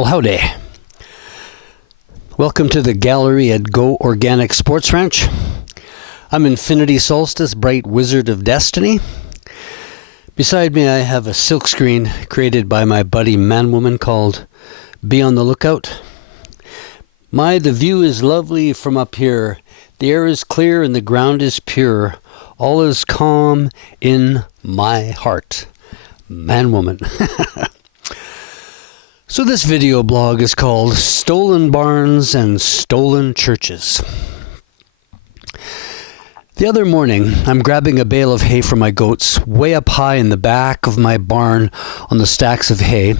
Well, howdy. Welcome to the gallery at Go Organic Sports Ranch. I'm Infinity Solstice, Bright Wizard of Destiny. Beside me I have a silkscreen created by my buddy Man-Woman called Be on the Lookout. The view is lovely from up here. The air is clear and the ground is pure. All is calm in my heart. Man-Woman. So this video blog is called Stolen Barns and Stolen Churches. The other morning, I'm grabbing a bale of hay for my goats way up high in the back of my barn on the stacks of hay,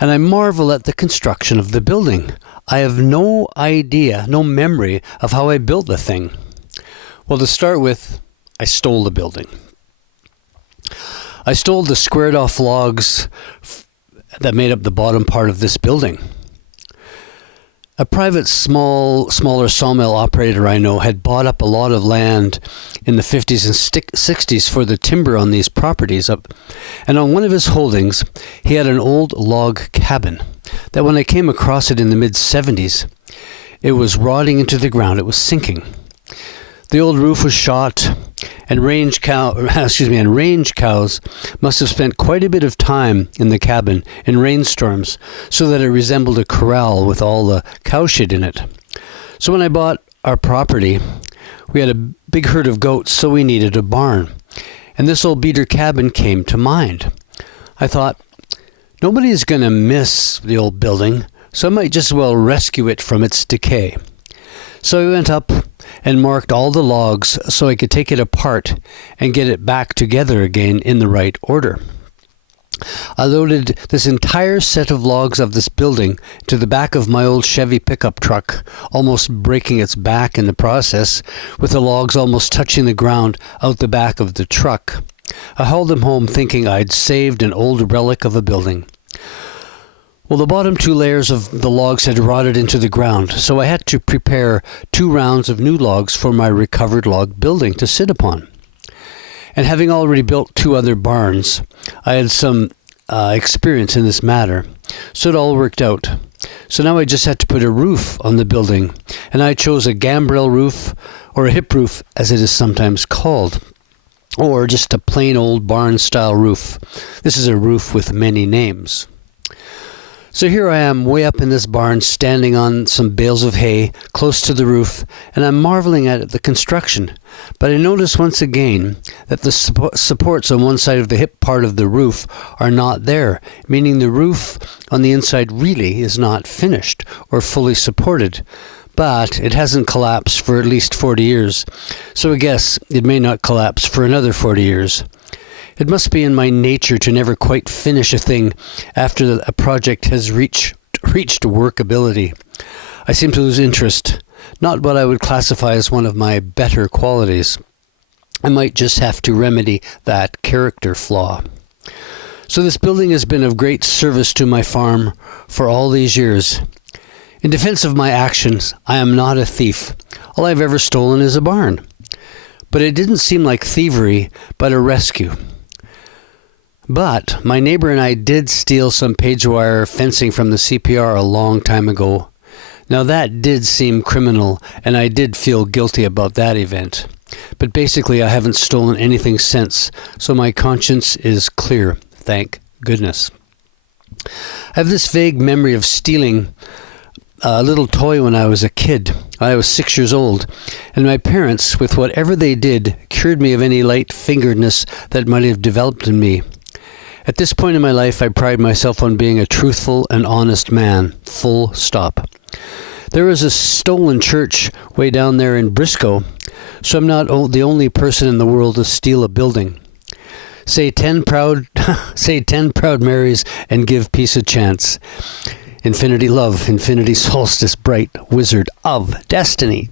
and I marvel at the construction of the building. I have no idea, no memory of how I built the thing. Well, to start with, I stole the building. I stole the squared off logs that made up the bottom part of this building. A private smaller sawmill operator I know had bought up a lot of land in the 50s and 60s for the timber on these properties up, and on one of his holdings he had an old log cabin that when I came across it in the mid-70s, it was rotting into the ground. It was sinking. The old roof was shot, and range cows must have spent quite a bit of time in the cabin in rainstorms, so that it resembled a corral with all the cow shit in it. So when I bought our property, we had a big herd of goats, so we needed a barn. And this old beater cabin came to mind. I thought, nobody is going to miss the old building, so I might just as well rescue it from its decay. So I went up and marked all the logs so I could take it apart and get it back together again in the right order. I loaded this entire set of logs of this building to the back of my old Chevy pickup truck, almost breaking its back in the process, with the logs almost touching the ground out the back of the truck. I hauled them home thinking I'd saved an old relic of a building. Well, the bottom two layers of the logs had rotted into the ground, so I had to prepare 2 rounds of new logs for my recovered log building to sit upon. And having already built 2 other barns, I had some experience in this matter, so it all worked out. So now I just had to put a roof on the building, and I chose a gambrel roof, or a hip roof as it is sometimes called, or just a plain old barn-style roof. This is a roof with many names. So here I am way up in this barn standing on some bales of hay close to the roof, and I'm marveling at the construction. But I notice once again that the supports on one side of the hip part of the roof are not there, meaning the roof on the inside really is not finished or fully supported. But it hasn't collapsed for at least 40 years, so I guess it may not collapse for another 40 years. It must be in my nature to never quite finish a thing after a project has reached workability. I seem to lose interest, not what I would classify as one of my better qualities. I might just have to remedy that character flaw. So this building has been of great service to my farm for all these years. In defense of my actions, I am not a thief. All I've ever stolen is a barn. But it didn't seem like thievery, but a rescue. But my neighbor and I did steal some page wire fencing from the CPR a long time ago. Now that did seem criminal, and I did feel guilty about that event. But basically I haven't stolen anything since, so my conscience is clear, thank goodness. I have this vague memory of stealing a little toy when I was a kid. I was 6 years old, and my parents, with whatever they did, cured me of any light-fingeredness that might have developed in me. At this point in my life, I pride myself on being a truthful and honest man. Full stop. There is a stolen church way down there in Briscoe, so I'm not the only person in the world to steal a building. Say 10 proud Marys and give peace a chance. Infinity love, Infinity Solstice, Bright Wizard of Destiny.